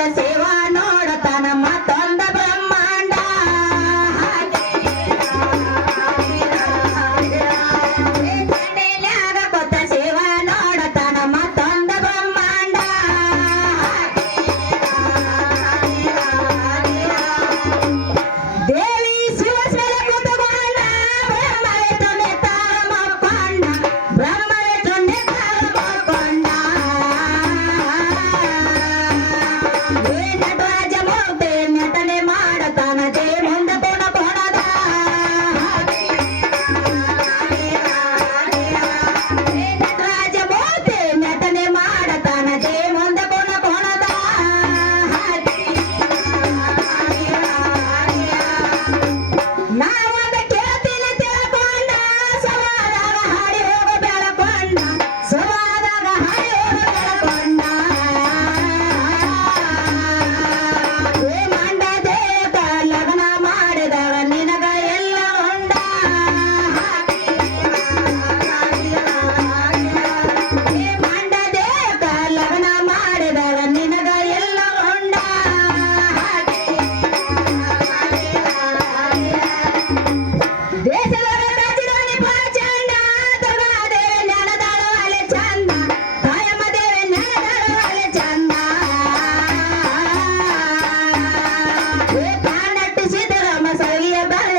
Importante better.